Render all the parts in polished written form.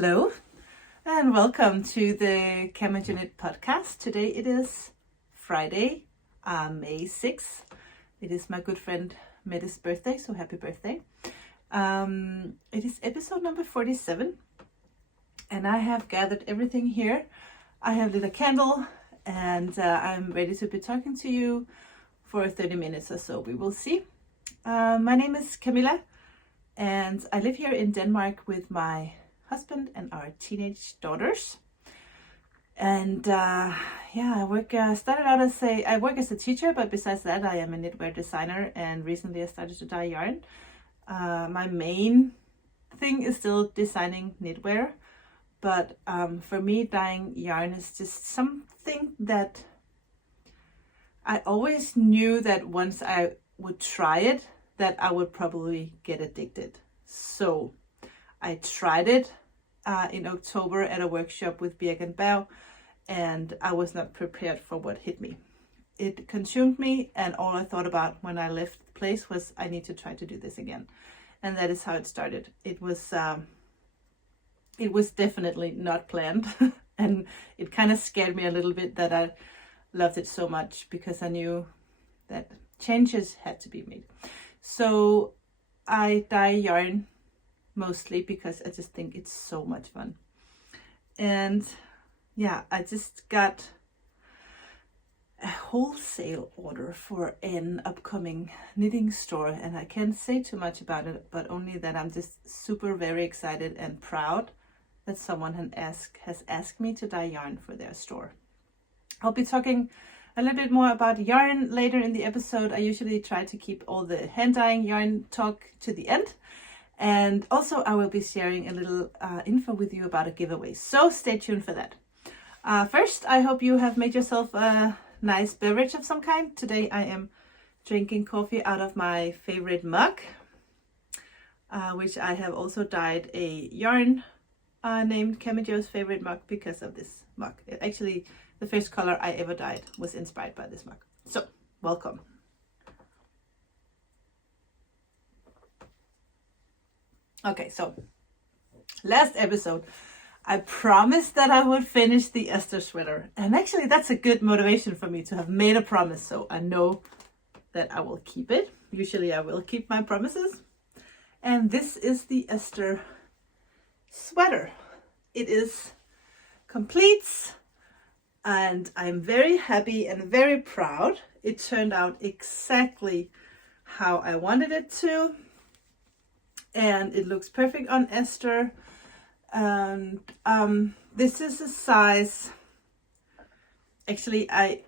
Hello and welcome to the Cam and Jeanette podcast. Today it is Friday, May 6th. It is my good friend Mette's birthday, so happy birthday. It is episode number 47 and I have gathered everything here. I have lit a candle and I'm ready to be talking to you for 30 minutes or so. We will see. My name is Camilla and I live here in Denmark with my husband and our teenage daughters. And I work as a teacher, but besides that I am a knitwear designer, and recently I started to dye yarn. My main thing is still designing knitwear, but for me dyeing yarn is just something that I always knew that once I would try it that I would probably get addicted. So I tried it in October at a workshop with Birk and Bao, and I was not prepared for what hit me. It consumed me, and all I thought about when I left the place was I need to try to do this again. And that is how it started. It was definitely not planned and it kind of scared me a little bit that I loved it so much, because I knew that changes had to be made. So I dye yarn mostly because I just think it's so much fun. And yeah, I just got a wholesale order for an upcoming knitting store, and I can't say too much about it, but only that I'm just super very excited and proud that someone has asked me to dye yarn for their store. I'll be talking a little bit more about yarn later in the episode. I usually try to keep all the hand dyeing yarn talk to the end. And also I will be sharing a little info with you about a giveaway. So stay tuned for that. First, I hope you have made yourself a nice beverage of some kind. Today I am drinking coffee out of my favorite mug, which I have also dyed a yarn named Camijo's favorite mug because of this mug. Actually, the first color I ever dyed was inspired by this mug. So, welcome. Okay, so last episode, I promised that I would finish the Esther sweater. And actually, that's a good motivation for me to have made a promise. So I know that I will keep it. Usually I will keep my promises. And this is the Esther sweater. It is complete. And I'm very happy and very proud. It turned out exactly how I wanted it to. And it looks perfect on Esther. And this is a size, actually I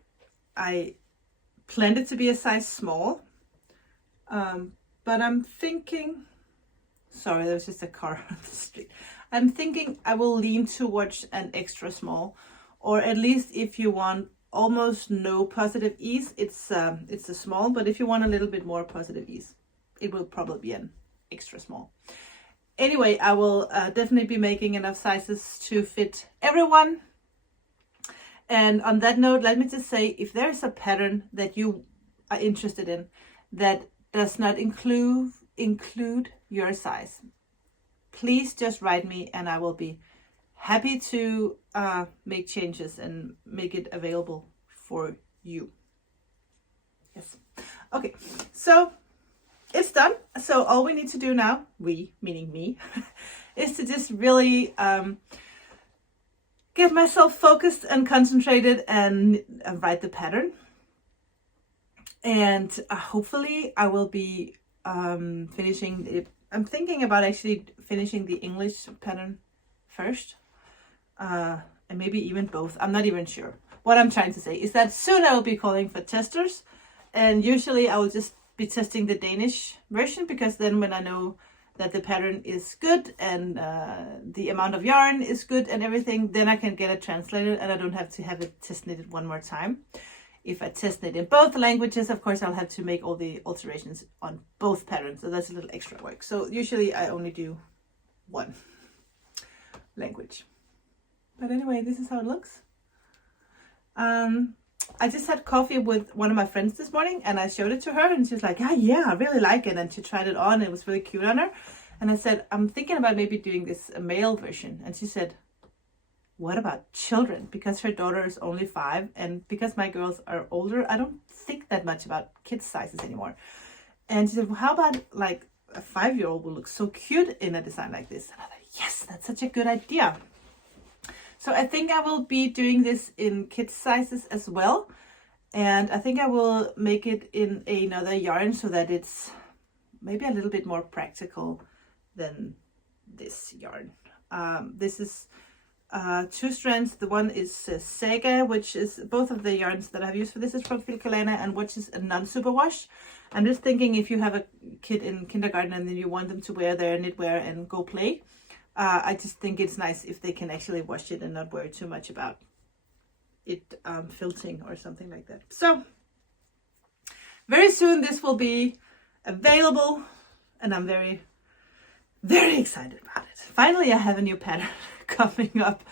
planned it to be a size small, but I'm thinking, sorry, there was just a car on the street. I'm thinking I will lean towards an extra small, or at least if you want almost no positive ease, it's a small, but if you want a little bit more positive ease, it will probably be an extra small. Anyway, I will definitely be making enough sizes to fit everyone. And on that note, let me just say, if there is a pattern that you are interested in that does not include your size, please just write me and I will be happy to make changes and make it available for you. Yes. Okay, so it's done. So all we need to do now, we, meaning me, is to just really get myself focused and concentrated and write the pattern. And hopefully I will be finishing it. I'm thinking about actually finishing the English pattern first, and maybe even both. I'm not even sure. What I'm trying to say is that soon I will be calling for testers, and usually I will just be testing the Danish version, because then when I know that the pattern is good and the amount of yarn is good and everything, then I can get it translated and I don't have to have it test knitted one more time. If I test knit in both languages, of course I'll have to make all the alterations on both patterns, so that's a little extra work. So usually I only do one language. But anyway, this is how it looks. I just had coffee with one of my friends this morning and I showed it to her and she's like, yeah, I really like it. And she tried it on. It was really cute on her. And I said, I'm thinking about maybe doing this a male version. And she said, what about children? Because her daughter is only 5, and because my girls are older, I don't think that much about kids sizes anymore. And she said, well, how about like a 5-year-old will look so cute in a design like this? And I thought, yes, that's such a good idea. So I think I will be doing this in kids sizes as well. And I think I will make it in another yarn so that it's maybe a little bit more practical than this yarn. This is 2 strands. The one is Saga, which is both of the yarns that I've used for this is from Filcolana, and which is a non-superwash. I'm just thinking if you have a kid in kindergarten and then you want them to wear their knitwear and go play, I just think it's nice if they can actually wash it and not worry too much about it filtering or something like that. So very soon this will be available, and I'm very, very excited about it. Finally, I have a new pattern coming up.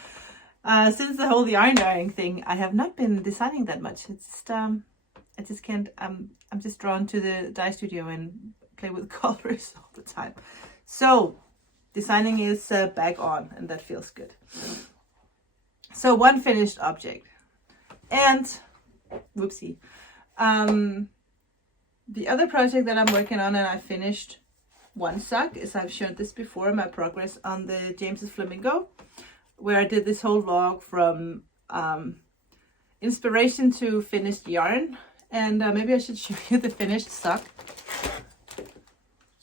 Since the whole yarn dyeing thing, I have not been designing that much. It's just, I just can't. I'm just drawn to the dye studio and play with colors all the time. So designing is back on, and that feels good. So one finished object, and whoopsie. The other project that I'm working on, and I finished one sock, is I've shown this before, my progress on the James's Flamingo, where I did this whole vlog from inspiration to finished yarn. And maybe I should show you the finished sock.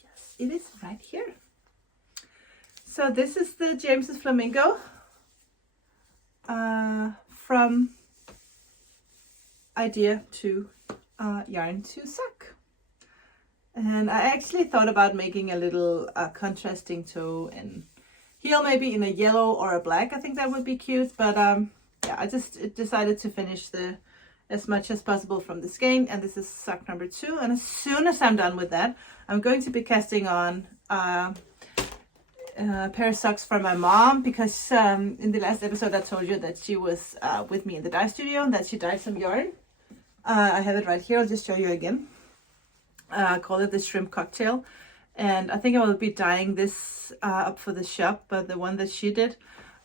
Yes, it is right here. So this is the James's Flamingo from idea to yarn to sock. And I actually thought about making a little contrasting toe and heel, maybe in a yellow or a black. I think that would be cute, but yeah, I just decided to finish as much as possible from the skein, and this is sock number 2. And as soon as I'm done with that, I'm going to be casting on a pair of socks for my mom, because in the last episode I told you that she was with me in the dye studio and that she dyed some yarn. I have it right here. I'll just show you again. I call it the shrimp cocktail, and I think I will be dyeing this up for the shop, but the one that she did,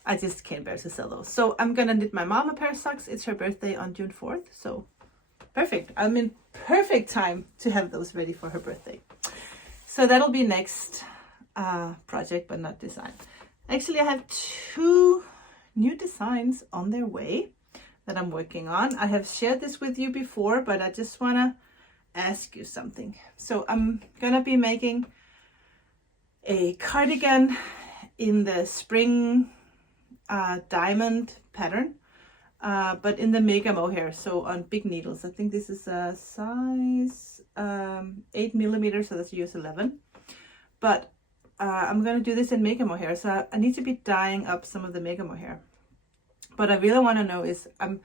I just can't bear to sell those. So I'm gonna knit my mom a pair of socks. It's her birthday on June 4th, so perfect. I'm in perfect time to have those ready for her birthday. So that'll be next project, but not design. Actually, I have 2 new designs on their way that I'm working on. I have shared this with you before, but I just wanna ask you something. So I'm gonna be making a cardigan in the spring diamond pattern, but in the mega mohair, so on big needles. I think this is a size 8 millimeters, so that's US 11. But I'm gonna do this in mega mohair, so I need to be dyeing up some of the mega mohair. What I really want to know is I'm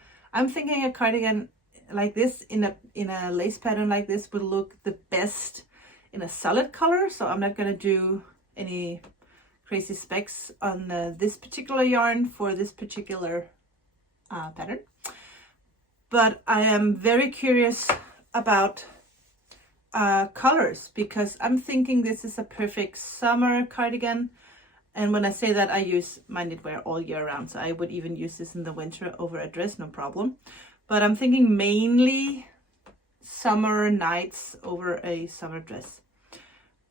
thinking a cardigan like this in a lace pattern like this would look the best in a solid color. So I'm not gonna do any crazy specs on this particular yarn for this particular pattern, but I am very curious about colors, because I'm thinking this is a perfect summer cardigan. And when I say that, I use my knitwear all year round, so I would even use this in the winter over a dress, no problem. But I'm thinking mainly summer nights over a summer dress.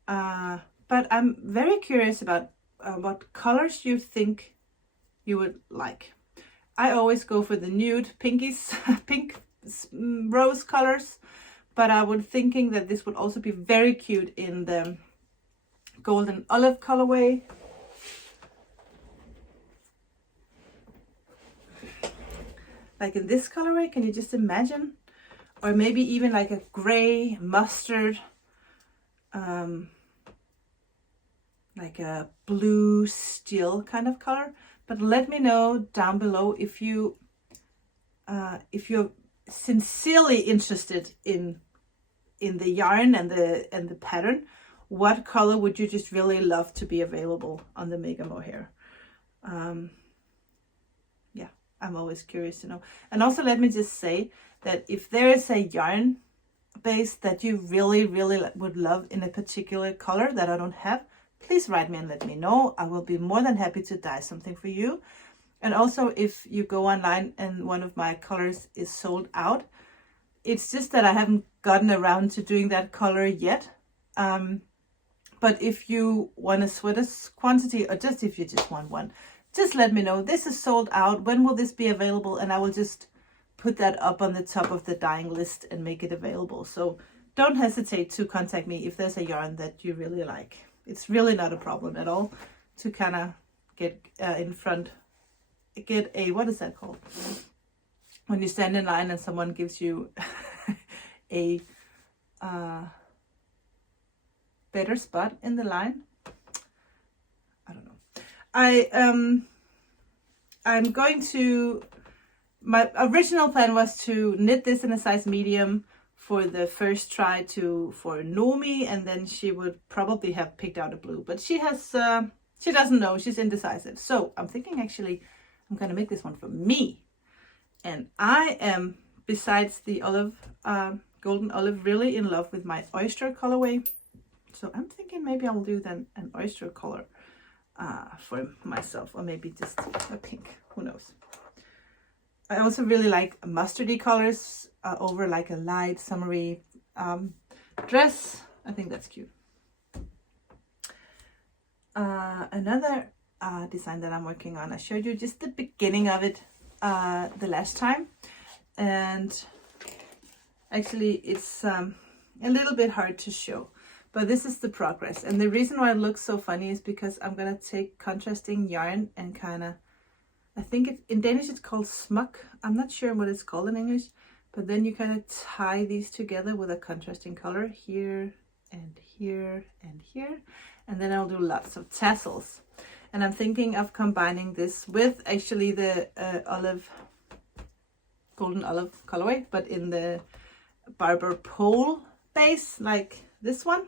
But I'm very curious about what colors you think you would like. I always go for the nude pinkies, pink rose colors, but I was thinking that this would also be very cute in the golden olive colorway. Like in this colorway, can you just imagine? Or maybe even like a gray mustard, like a blue steel kind of color. But let me know down below if you're sincerely interested in the yarn and the pattern. What color would you just really love to be available on the mega mohair? Yeah, I'm always curious to know. And also let me just say that if there is a yarn base that you really would love in a particular color that I don't have, please write me and let me know. I will be more than happy to dye something for you. And also, if you go online and one of my colors is sold out, it's just that I haven't gotten around to doing that color yet. But if you want a sweater quantity, or just if you just want one, just let me know. This is sold out. When will this be available? And I will just put that up on the top of the dyeing list and make it available. So don't hesitate to contact me if there's a yarn that you really like. It's really not a problem at all to kind of get in front. Get a, what is that called? When you stand in line and someone gives you a better spot in the line. I don't know. I'm going to, my original plan was to knit this in a size medium for the first try for Nomi, and then she would probably have picked out a blue, but she doesn't know, she's indecisive. So I'm thinking actually I'm going to make this one for me. And I am, besides the golden olive, really in love with my oyster colorway. So I'm thinking maybe I'll do then an oyster color for myself, or maybe just a pink, who knows. I also really like mustardy colors over like a light summery dress. I think that's cute. Another design that I'm working on, I showed you just the beginning of it the last time, and actually it's a little bit hard to show, but this is the progress. And the reason why it looks so funny is because I'm gonna take contrasting yarn and kind of, I think in Danish it's called smuk. I'm not sure what it's called in English, but then you kind of tie these together with a contrasting color here and here and here, and then I'll do lots of tassels. And I'm thinking of combining this with actually the golden olive colorway, but in the barber pole base, like this one,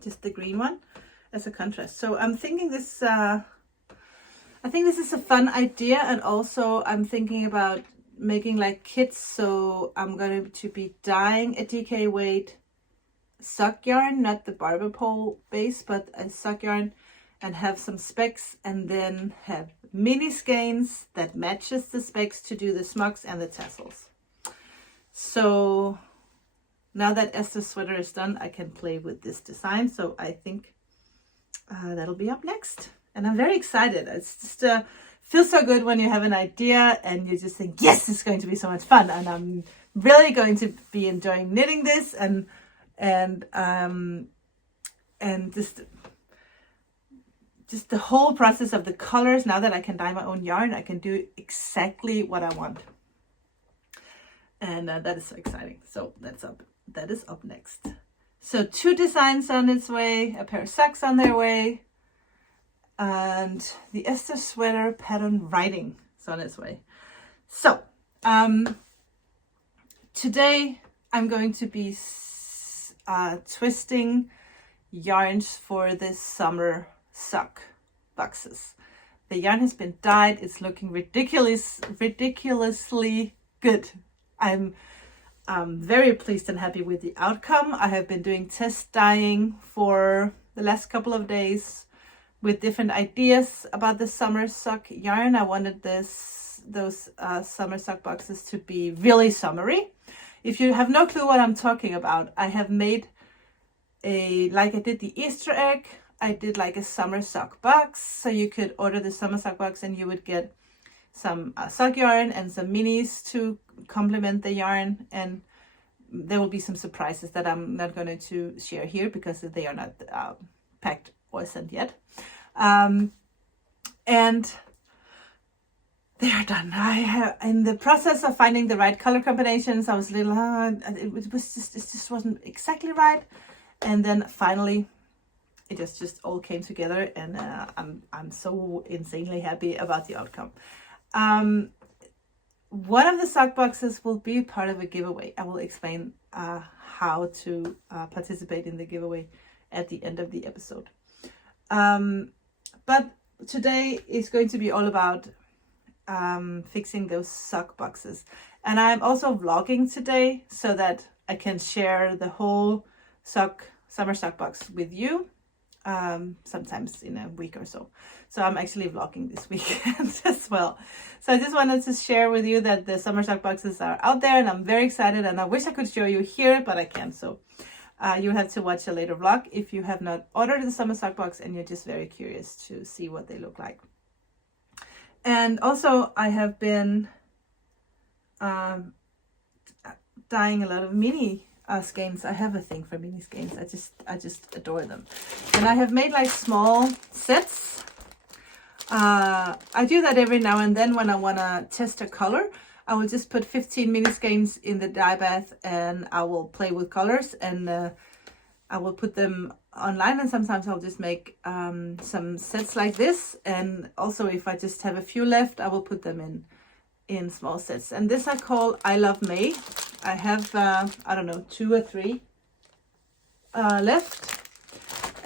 just the green one as a contrast. So I'm thinking this, I think this is a fun idea. And also I'm thinking about making like kits. So I'm going to be dyeing a DK weight sock yarn, not the barber pole base, but a sock yarn, and have some specs, and then have mini skeins that matches the specs to do the smugs and the tassels. So now that Esther's sweater is done, I can play with this design. So I think that'll be up next. And I'm very excited. It's just feels so good when you have an idea and you just think, yes, it's going to be so much fun. And I'm really going to be enjoying knitting this and just the whole process of the colors. Now that I can dye my own yarn, I can do exactly what I want. And that is so exciting. So that is up next. So 2 designs on its way, a pair of socks on their way, and the Esther sweater pattern writing is on its way. So today I'm going to be twisting yarns for this summer sock boxes. The yarn has been dyed. It's looking ridiculously good. I'm very pleased and happy with the outcome. I have been doing test dyeing for the last couple of days with different ideas about the summer sock yarn. I wanted those summer sock boxes to be really summery. If you have no clue what I'm talking about, I have made like I did the Easter egg, I did like a summer sock box. So you could order the summer sock box and you would get some sock yarn and some minis to complement the yarn. And there will be some surprises that I'm not going to share here because they are not packed or sent yet. And they are done. I have, in the process of finding the right color combinations, I was a little, it just wasn't exactly right. And then finally, it just all came together, and I'm so insanely happy about the outcome. One of the sock boxes will be part of a giveaway. I will explain how to participate in the giveaway at the end of the episode. But today is going to be all about fixing those sock boxes. And I'm also vlogging today so that I can share the whole summer sock box with you. sometimes in a week or so. So I'm actually vlogging this weekend as well. So I just wanted to share with you that the summer sock boxes are out there, and I'm very excited, and I wish I could show you here, but I can't. So you'll have to watch a later vlog if you have not ordered the summer sock box and you're just very curious to see what they look like. And also I have been dyeing a lot of mini skeins. I have a thing for mini skeins. I just adore them. And I have made like small sets. I do that every now and then when I want to test a color. I will just put 15 mini skeins in the dye bath and I will play with colors, and I will put them online, and sometimes I'll just make some sets like this. And also if I just have a few left, I will put them in small sets. And this I call I Love May. I have I don't know, 2 or 3 left.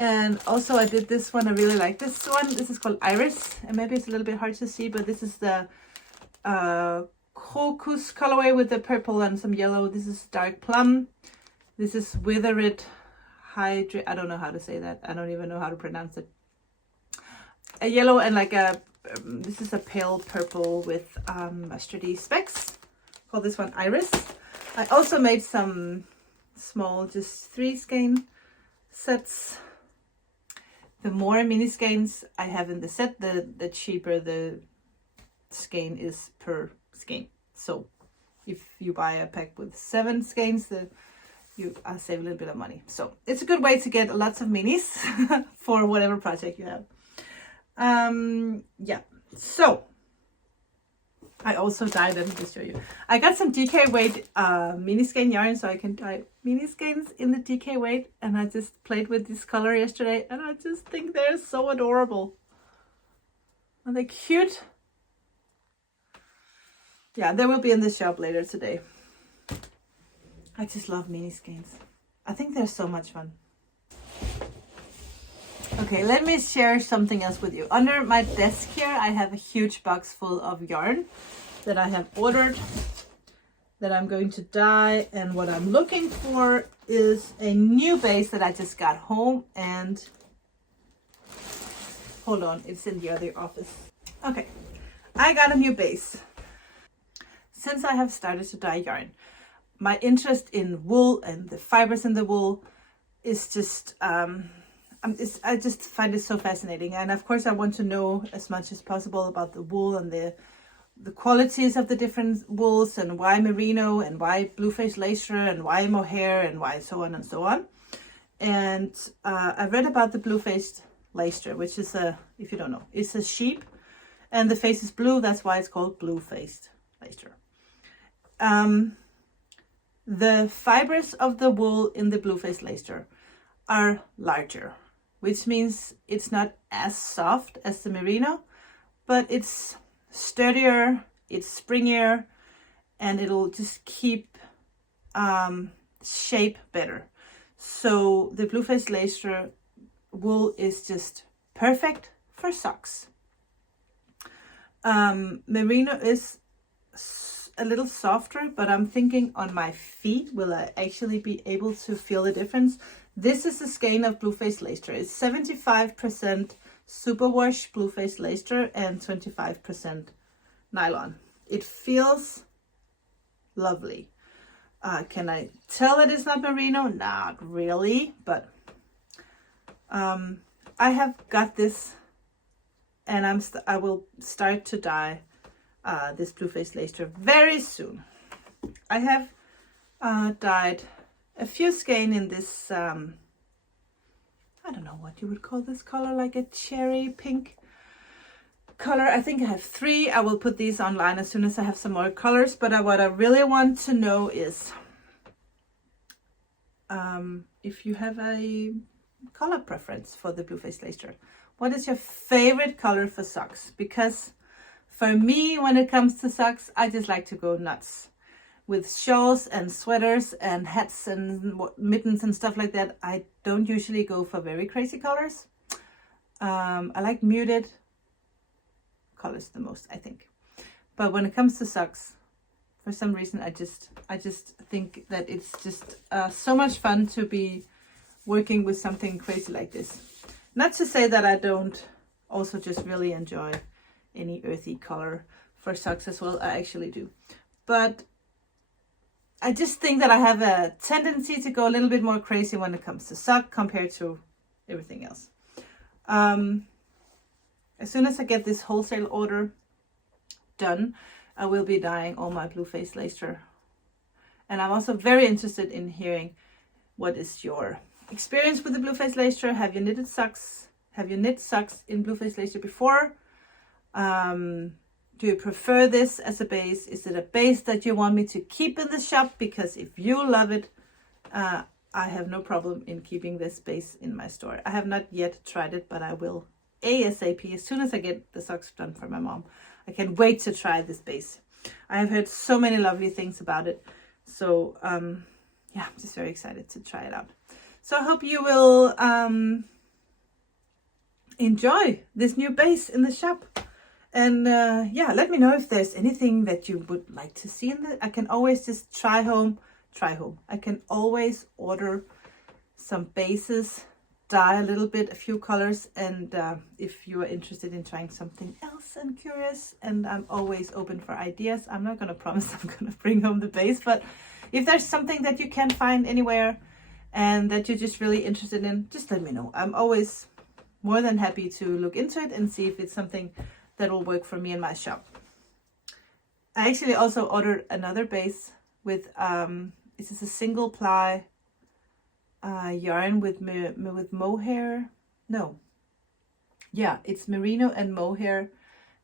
And also I did this one. I really like this one. This is called Iris, and maybe it's a little bit hard to see, but this is the crocus colorway with the purple and some yellow. This is dark plum. This is withered hydrate. I don't know how to say that. I don't even know how to pronounce it. A yellow and like a this is a pale purple with mustardy specks. Call this one Iris. I also made some small, just 3 skein sets. The more mini skeins I have in the set, the cheaper the skein is per skein. So if you buy a pack with 7 skeins, you save a little bit of money. So it's a good way to get lots of minis for whatever project you have. Yeah, so I also dyed, let me just show you. I got some DK weight mini skein yarn, so I can dye mini skeins in the DK weight, and I just played with this color yesterday, and I just think they're so adorable. Are they cute? Yeah, they will be in the shop later today. I just love mini skeins. I think they're so much fun. Okay, let me share something else with you. Under my desk here, I have a huge box full of yarn that I have ordered that I'm going to dye. And what I'm looking for is a new base that I just got home. And hold on, it's in the other office. Okay, I got a new base. Since I have started to dye yarn, my interest in wool and the fibers in the wool is just I just find it so fascinating. And of course I want to know as much as possible about the wool and the qualities of the different wools, and why merino and why blueface leicester and why mohair and why so on and so on. And I read about the blueface leicester, which is if you don't know, it's a sheep and the face is blue. That's why it's called bluefaced leicester. The fibers of the wool in the blueface leicester are larger, which means it's not as soft as the merino, but it's sturdier, it's springier, and it'll just keep shape better. So the blueface leicester wool is just perfect for socks. Merino is a little softer, but I'm thinking on my feet, will I actually be able to feel the difference? This is a skein of blueface leicester. It's 75% superwash blueface leicester and 25% nylon. It feels lovely. Can I tell that it's not merino? Not really, but I have got this, and I will start to dye this blueface leicester very soon. I have dyed a few skein in this I don't know what you would call this color, like a cherry pink color. I think I have 3. I will put these online as soon as I have some more colors. But what I really want to know is if you have a color preference for the blueface leicester. What is your favorite color for socks? Because for me, when it comes to socks, I just like to go nuts with shawls and sweaters and hats and mittens and stuff like that. I don't usually go for very crazy colors. I like muted colors the most, I think. But when it comes to socks, for some reason, I just think that it's just so much fun to be working with something crazy like this. Not to say that I don't also just really enjoy any earthy color for socks as well. I actually do. But I just think that I have a tendency to go a little bit more crazy when it comes to sock compared to everything else. As soon as I get this wholesale order done, I will be dyeing all my blue face Leicester. And I'm also very interested in hearing what is your experience with the blue face Leicester. Have you knitted socks? Have you knit socks in blue face Leicester before? Do you prefer this as a base? Is it a base that you want me to keep in the shop? Because if you love it, I have no problem in keeping this base in my store. I have not yet tried it, but I will ASAP as soon as I get the socks done for my mom. I can't wait to try this base. I have heard so many lovely things about it. So yeah, I'm just very excited to try it out. So I hope you will enjoy this new base in the shop. And yeah, let me know if there's anything that you would like to see in it. I can always just try home. I can always order some bases, dye a little bit, a few colors, and if you are interested in trying something else and curious, and I'm always open for ideas. I'm not going to promise I'm going to bring home the base, but if there's something that you can't find anywhere and that you're just really interested in, just let me know. I'm always more than happy to look into it and see if it's something that will work for me in my shop. I actually also ordered another base with this is a single ply yarn with mohair. No, yeah, it's merino and mohair,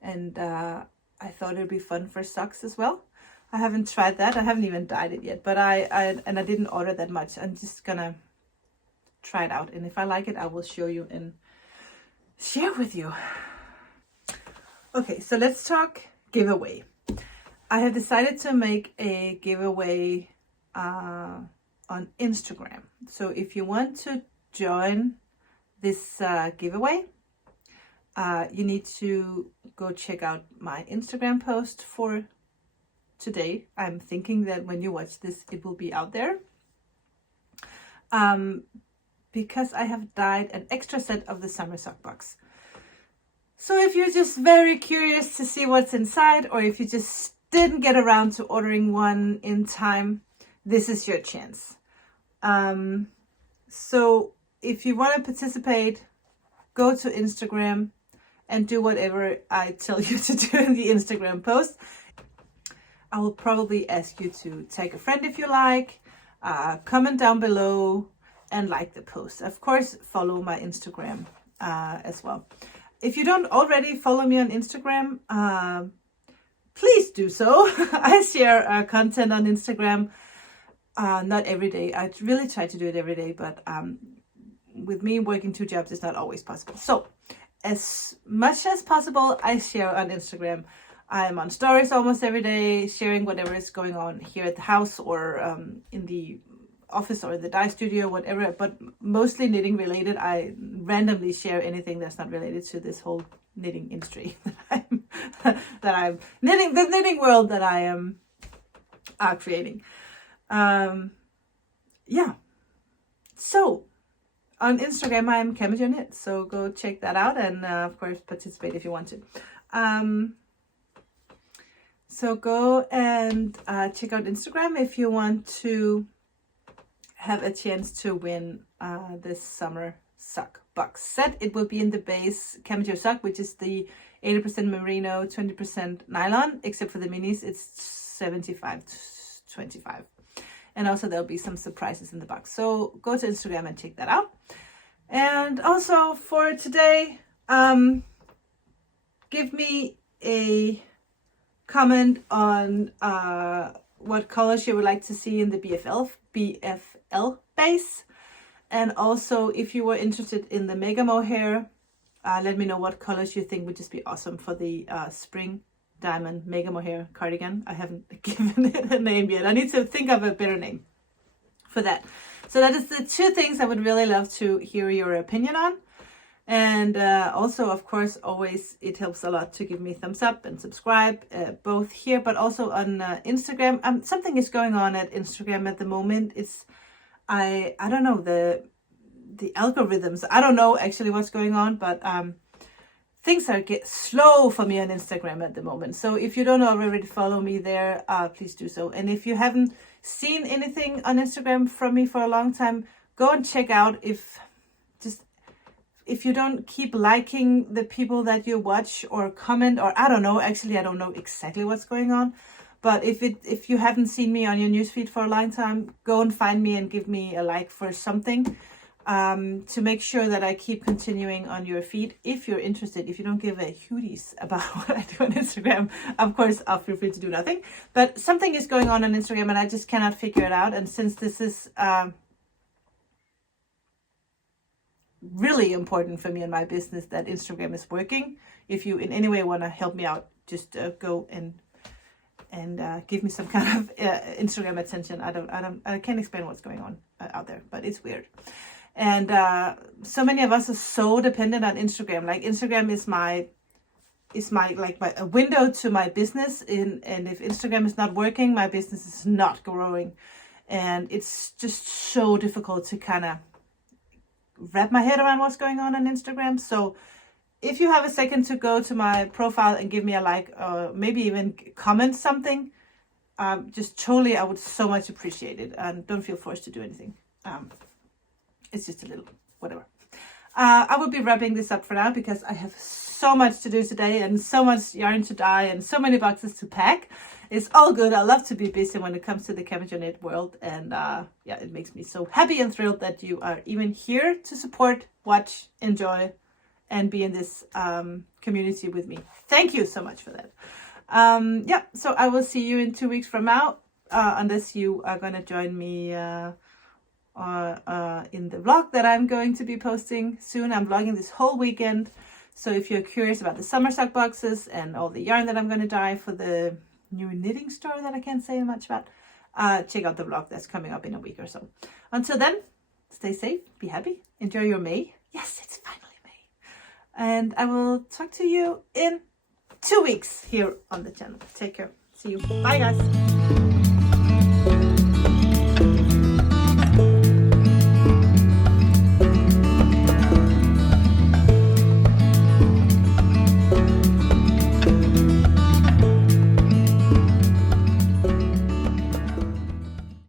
and I thought it'd be fun for socks as well. I haven't tried that. I haven't even dyed it yet, but I didn't order that much. I'm just gonna try it out, and if I like it, I will show you and share with you. Okay, so let's talk giveaway. I have decided to make a giveaway on Instagram. So if you want to join this giveaway, you need to go check out my Instagram post for today. I'm thinking that when you watch this, it will be out there. Because I have dyed an extra set of the summer sock box. So if you're just very curious to see what's inside, or if you just didn't get around to ordering one in time, this is your chance. So if you want to participate, go to Instagram and do whatever I tell you to do in the Instagram post. I will probably ask you to tag a friend if you like, comment down below, and like the post. Of course, follow my Instagram as well. If you don't already follow me on Instagram, please do so. I share content on Instagram, not every day. I really try to do it every day, but with me working 2 jobs, it's not always possible. So as much as possible, I share on Instagram. I'm on stories almost every day, sharing whatever is going on here at the house or in the office or the dye studio, whatever, but mostly knitting related. I randomly share anything that's not related to this whole knitting industry that I'm knitting, the knitting world that I am creating. Yeah. So on Instagram, I'm Kamajo Knit, so go check that out, and of course participate if you want to. So go and check out Instagram if you want to have a chance to win this summer sock box set. It will be in the base Kamajo sock, which is the 80% merino, 20% nylon, except for the minis, it's 75-25. And also there'll be some surprises in the box. So go to Instagram and check that out. And also for today, give me a comment on what colors you would like to see in the BFL base. And also if you were interested in the mega mohair, let me know what colors you think would just be awesome for the spring diamond mega mohair cardigan. I haven't given it a name yet. I need to think of a better name for that. So that is the 2 things I would really love to hear your opinion on. And also, of course, always it helps a lot to give me thumbs up and subscribe, both here but also on Instagram. Something is going on at Instagram at the moment. It's I don't know, the algorithms. I don't know actually what's going on, but things are get slow for me on Instagram at the moment. So if you don't already follow me there, please do so. And if you haven't seen anything on Instagram from me for a long time, go and check out. If you don't keep liking the people that you watch or comment, or I don't know, actually I don't know exactly what's going on. But if you haven't seen me on your newsfeed for a long time, go and find me and give me a like for something, to make sure that I keep continuing on your feed. If you're interested, if you don't give a hooties about what I do on Instagram, of course, I'll feel free to do nothing. But something is going on Instagram and I just cannot figure it out. And since this is really important for me and my business that Instagram is working, if you in any way want to help me out, just go and give me some kind of Instagram attention. I can't explain what's going on out there, but it's weird. And so many of us are so dependent on Instagram. Like Instagram is a window to my business. And if Instagram is not working, my business is not growing. And it's just so difficult to kind of wrap my head around what's going on Instagram. So if you have a second to go to my profile and give me a like, or maybe even comment something, just totally, I would so much appreciate it. And don't feel forced to do anything. It's just a little whatever. I will be wrapping this up for now because I have so much to do today and so much yarn to dye and so many boxes to pack. It's all good. I love to be busy when it comes to the Cabonger knit world. And yeah, it makes me so happy and thrilled that you are even here to support, watch, enjoy, and be in this community with me. Thank you so much for that. Yeah, so I will see you in 2 weeks from now, unless you are going to join me in the vlog that I'm going to be posting soon. I'm vlogging this whole weekend. So if you're curious about the summer sock boxes and all the yarn that I'm going to dye for the new knitting store that I can't say much about, check out the vlog that's coming up in a week or so. Until then, stay safe, be happy, enjoy your May. Yes, it's finally May. And I will talk to you in 2 weeks here on the channel. Take care. See you. Bye, guys.